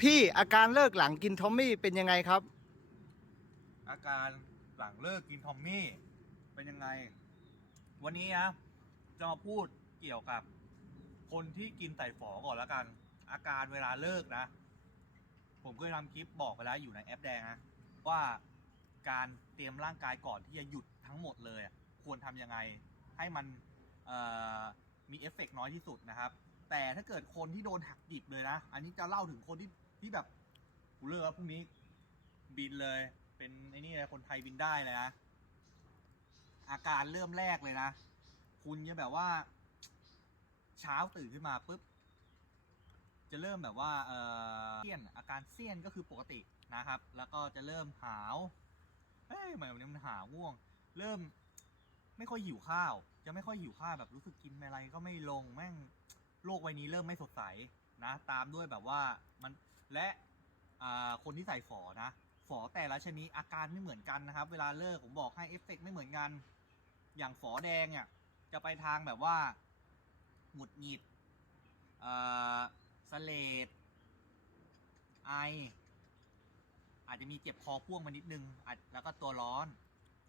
พี่อาการเลิกหลังกินทอมมี่เป็นยังไงครับ อาการหลังเลิกกินทอมมี่ เป็นยังไง วันนี้นะจะมาพูดเกี่ยวกับ คนที่กินไต่ฝอก่อนแล้วกัน อาการเวลาเลิกนะ ผมเคยทำคลิปบอกไปแล้วอยู่ในแอปแดงนะว่าการเตรียมร่างกายก่อนที่จะหยุดทั้งหมดเลย ควรทำยังไงให้มันมีเอฟเฟกต์น้อยที่สุดนะครับ แต่ถ้าเกิดคนที่โดนหักดิบเลยนะ อันนี้จะเล่าถึงคนที่ที่แบบกูเลิกแล้วพรุ่งนี้บินเลย เป็นไอ้นี่เลยคนไทยบินได้เลยนะ อาการเริ่มแรกเลยนะ คุณจะแบบว่า เช้าตื่นขึ้นมาปุ๊บ จะเริ่มแบบว่า เออเสี้ยน อาการเสี้ยนก็คือปกตินะครับ แล้วก็จะเริ่มหาว เอ้ยทำไมวันนี้มันหาวง่วง เริ่มไม่ค่อยหิวข้าว จะไม่ค่อยหิวข้าวแบบรู้สึกกินอะไรก็ไม่ลงแม่ง โลกใบนี้เริ่มไม่สดใสนะ ตามด้วยแบบว่ามันและคนที่ใส่ฝอนะ ฝอแต่ละชนิดอาการไม่เหมือนกันนะครับ เวลาเลิกผมบอกให้เอฟเฟกต์ไม่เหมือนกัน อย่างฝอแดงเนี่ยจะไปทางแบบว่าหงุดหงิดเสะเลดไอ อาจจะมีเจ็บคอพ่วงมานิดนึงแล้วก็ตัวร้อน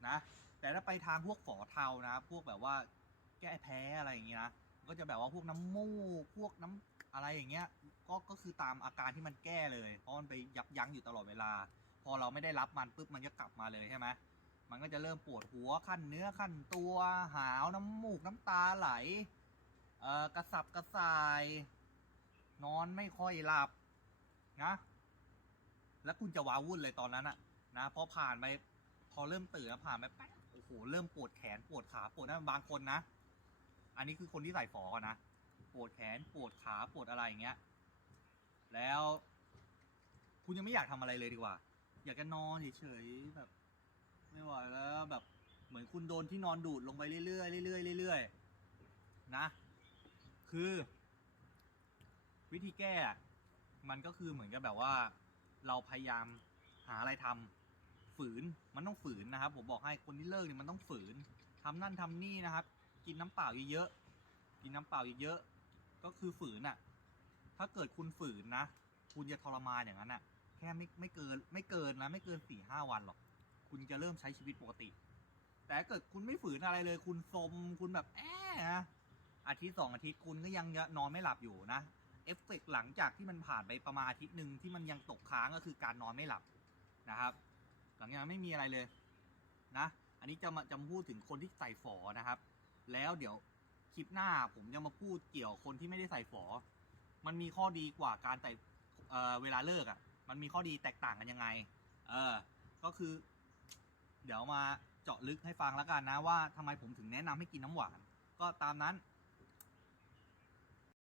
นะ แต่ถ้าไปทางพวกฝอเทานะพวกแบบว่าแก้แพ้อะไรอย่างเงี้ยนะ ก็จะแบบว่าพวกน้ำมูกพวกน้ำอะไรอย่างเงี้ยก็ก็คือตามอาการที่มันแก้เลยเพราะมันไปยับยั้งอยู่ตลอดเวลา พอเราไม่ได้รับมันปุ๊บมันจะกลับมาเลยใช่ไหมมันก็จะเริ่มปวดหัวขั้นเนื้อขั้นตัวหาวน้ำมูกน้ำตาไหลเอ่อกระสับกระส่าย นอนไม่ค่อยหลับนะ แล้วคุณจะว้าวุ่นเลยตอนนั้นอะนะพอผ่านไปพอเริ่มตื่นแล้วผ่านไปแป๊บโอ้โหเริ่มปวดแขนปวดขาปวดหน้าบางคนนะ อันนี้คือคนที่ใส่ฝอก่อนนะ ปวดแขน ปวดขา ปวดอะไรอย่างเงี้ย แล้ว คุณยังไม่อยากทำอะไรเลยดีกว่า อยากจะนอนเฉยๆแบบ ไม่ไหวแล้วแบบเหมือนคุณโดนที่นอนดูดลงไปเรื่อยๆเรื่อยๆเรื่อยๆนะ คือ วิธีแก้ มันก็คือเหมือนกับแบบว่า เราพยายามหาอะไรทำฝืนมันต้องฝืนนะครับ ผมบอกให้คนที่เลิกเนี่ยมันต้องฝืนทำนั่นทำนี่นะครับ กินน้ำเปล่าเยอะๆกินน้ำเปล่าเยอะๆก็คือฝืนอะถ้าเกิดคุณฝืนนะ คุณจะทรมานอย่างนั้นอะแค่ไม่ไม่เกินไม่เกินนะไม่เกินสี่ห้าวันหรอก คุณจะเริ่มใช้ชีวิตปกติ แต่ถ้าเกิดคุณไม่ฝืนอะไรเลย คุณสมคุณแบบแอะนะอาทิตย์สองอาทิตย์คุณก็ยังนอนไม่หลับอยู่นะเอฟเฟกต์หลังจากที่มันผ่านไปประมาณอาทิตย์หนึ่งที่มันยังตกค้างก็คือการนอนไม่หลับนะครับ หลังจากนั้นไม่มีอะไรเลยนะ อันนี้จะมาจะพูดถึงคนที่ใส่ฝอนะครับ แล้วเดี๋ยวคลิปหน้าผมจะมาพูดเกี่ยวคนที่ไม่ได้ใส่ฝอ มันมีข้อดีกว่าการใส่เออเวลาเลิกอะ่ะ มันมีข้อดีแตกต่างกันยังไง เออ ก็คือ เดี๋ยวมาเจาะลึกให้ฟังแล้วกันนะว่าทำไมผมถึงแนะนำให้กินน้ำหวาน ก็ตามนั้น